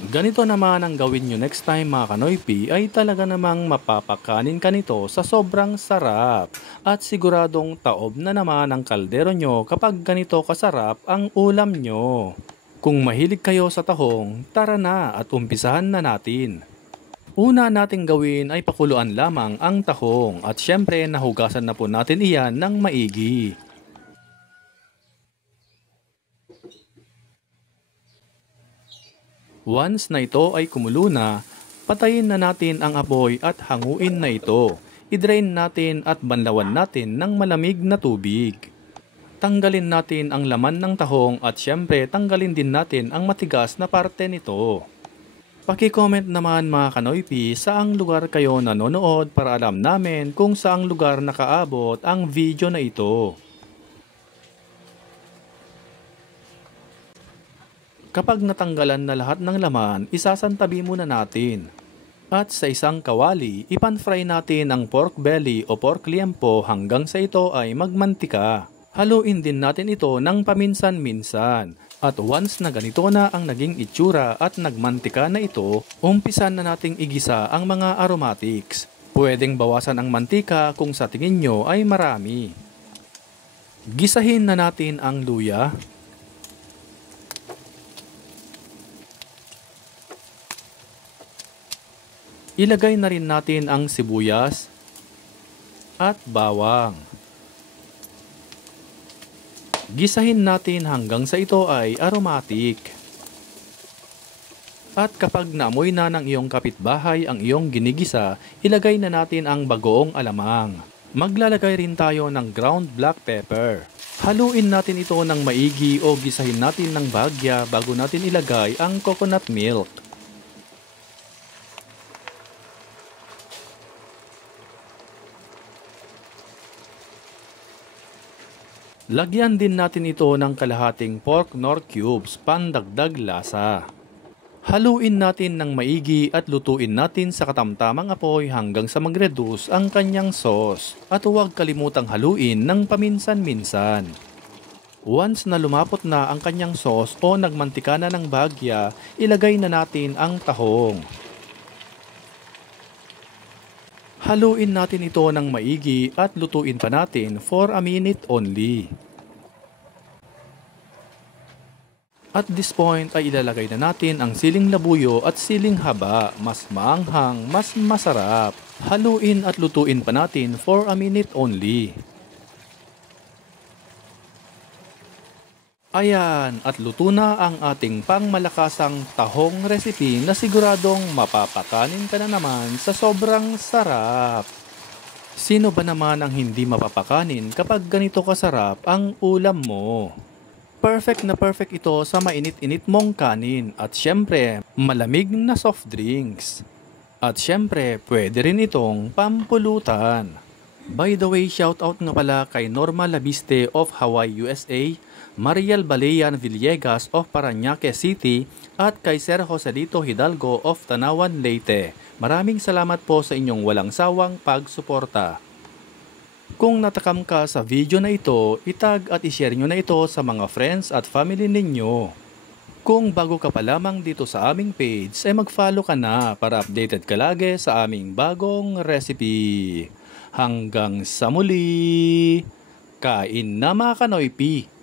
Ganito naman ang gawin nyo next time mga kanoypi ay talaga namang mapapakanin ka nito sa sobrang sarap. At siguradong taob na naman ang kaldero nyo kapag ganito kasarap ang ulam nyo. Kung mahilig kayo sa tahong, tara na at umpisahan na natin. Una nating gawin ay pakuluan lamang ang tahong at syempre nahugasan na po natin iyan ng maigi. Once na ito ay kumulo na, patayin na natin ang apoy at hanguin na ito. I-drain natin at banlawan natin ng malamig na tubig. Tanggalin natin ang laman ng tahong at syempre tanggalin din natin ang matigas na parte nito. Paki-comment naman mga kanoypi saang lugar kayo nanonood para alam namin kung saang lugar nakaabot ang video na ito. Kapag natanggalan na lahat ng laman, isasantabi muna natin. At sa isang kawali, ipan-fry natin ang pork belly o pork liempo hanggang sa ito ay magmantika. Haluin din natin ito ng paminsan-minsan. At once na ganito na ang naging itsura at nagmantika na ito, umpisan na nating igisa ang mga aromatics. Pwedeng bawasan ang mantika kung sa tingin nyo ay marami. Gisahin na natin ang luya. Ilagay na rin natin ang sibuyas at bawang. Gisahin natin hanggang sa ito ay aromatic. At kapag naamoy na ng iyong kapitbahay ang iyong ginigisa, ilagay na natin ang bagoong alamang. Maglalagay rin tayo ng ground black pepper. Haluin natin ito ng maigi o gisahin natin ng bahagya bago natin ilagay ang coconut milk. Lagyan din natin ito ng kalahating pork nor cubes pandagdag lasa. Haluin natin ng maigi at lutuin natin sa katamtamang apoy hanggang sa mag-reduce ang kanyang sauce at huwag kalimutang haluin ng paminsan-minsan. Once na lumapot na ang kanyang sauce o nagmantika na ng bahagya, ilagay na natin ang tahong. Haluin natin ito ng maigi at lutuin pa natin for a minute only. At this point ay ilalagay na natin ang siling labuyo at siling haba, mas maanghang, mas masarap. Haluin at lutuin pa natin for a minute only. Ayan, at luto na ang ating pangmalakasang tahong recipe na siguradong mapapakanin ka na naman sa sobrang sarap. Sino ba naman ang hindi mapapakanin kapag ganito kasarap ang ulam mo? Perfect na perfect ito sa mainit-init mong kanin at syempre malamig na soft drinks. At syempre pwede rin itong pampulutan. By the way, shoutout nga pala kay Norma Labiste of Hawaii, USA, Mariel Balean Villegas of Parañaque City at kay Sir Joselito Hidalgo of Tanawan, Leyte. Maraming salamat po sa inyong walang sawang pagsuporta. Kung natakam ka sa video na ito, itag at ishare nyo na ito sa mga friends at family ninyo. Kung bago ka pa lamang dito sa aming page, ay mag-follow ka na para updated ka lagi sa aming bagong recipe. Hanggang sa muli, kain na mga kanoypi!